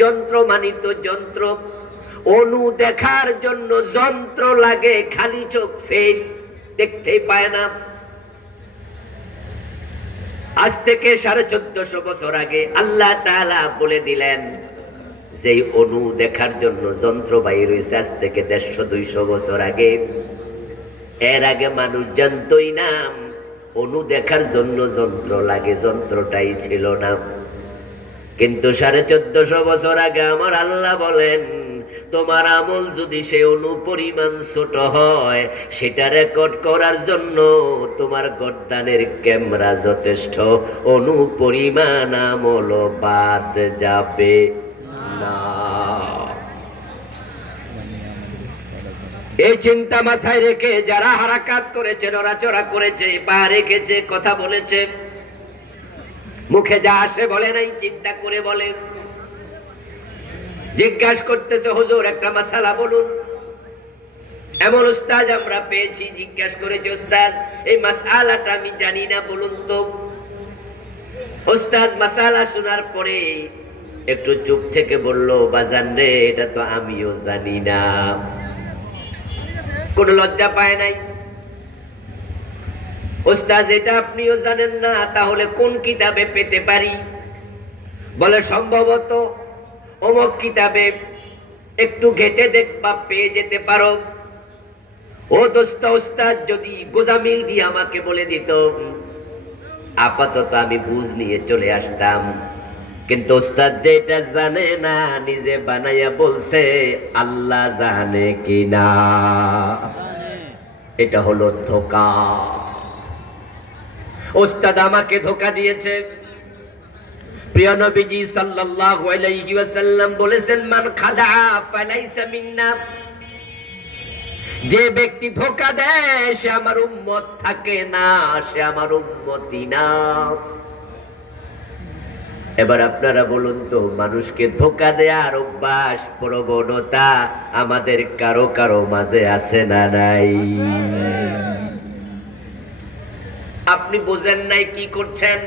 যন্ত্র মানিত যন্ত্র, অনু দেখার জন্য যন্ত্র লাগে, খালি চোখ ফেল দেখতে পায় না। আজ থেকে 1450 বছর আগে আল্লাহ তাআলা বলে দিলেন যে অনু দেখার জন্য যন্ত্র বাইর হয়েছে আজ থেকে 150-200 বছর আগে। এর আগে মানুষ জানতই না অনু দেখার জন্য যন্ত্র লাগে, যন্ত্রটাই ছিল না। কিন্তু 1450 বছর আগে আমার আল্লাহ বলেন, তোমার আমল যদি সে অনু পরিমাণ ছোট হয়, সেটা রেকর্ড করার জন্য তোমার গর্দানের ক্যামেরা যথেষ্ট, অনু পরিমাণ আমল বাদ যাবে না। এই চিন্তা মাথায় রেখে যারা হারাকাত করেছে, নড়াচড়া করেছে, পা রেখেছে, কথা বলেছে, মুখে যা আসে বলে নাই, চিন্তা করে বলে। জিজ্ঞাসা করতেছে, হুজুর একটা মাসালা বলুন। এমন উস্তাদ আমরা পেয়েছি, জিজ্ঞাসা করেছে, উস্তাদ এই মাসালাটা আমি জানি না, বলুন তো। উস্তাদ মাসালা শোনার পরে একটু চুপ থেকে বলল, বাজান রে, এটা তো আমিও জানি না। কোন লজ্জা পায় নাই। ওস্তাদ এটা আপনিও জানেন না, তাহলে কোন কিতাবে পেতে পারি? বলে সম্ভবত অমুক কিতাবে, একটু ঘেটে দেখবা পেয়ে যেতে পারো। ও দোস্ত, ওস্তাদ যদি গোদামিল দিয়ে আমাকে বলে দিত, আপাতত আমি বুঝ নিয়ে চলে আসতাম। কিন্তু ওস্তাদ যেটা জানে না, নিজে বানাইয়া বলছে, আল্লাহ জানে কিনা। এটা হলো ধোঁকা। ওস্তাদ আমাকে ধোঁকা দিয়েছে। প্রিয় নবীজি সাল্লাল্লাহু আলাইহি ওয়াসাল্লাম বলেছেন, মান খাদা ফালাইসা মিন্না। যে ব্যক্তি ধোঁকা দেয় সে আমার উম্মত থাকে না, সে আমার উম্মতি না। এবার আপনারা বলুন তো, মানুষকে ধোঁকা দেওয়ার অভ্যাস, প্রবণতা আমাদের কারো কারো মাঝে আছে না নাই? আপনি বোঝেন নাই কি করছেন,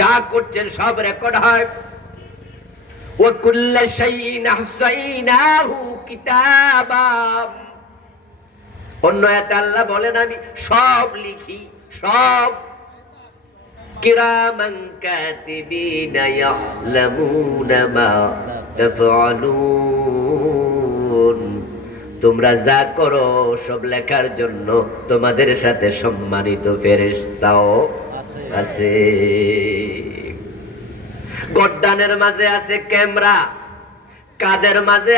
যা করছেন সব রেকর্ড হয়। ওয়া কুল্লু শাইইন আহসাইনাহু কিতাবা। অন্য আয়াতে আল্লাহ বলেন, আমি সব লিখি, সব। কিরামান কাতিবিনা ইয়ালামুনা মা তাফআলুন। তোমরা যা করো সব লেখার জন্য তোমাদের সাথে সম্মানিত ফেরেশতাও আছে। গর্দানের মাঝে আছে ক্যামেরা, কাদের মাঝে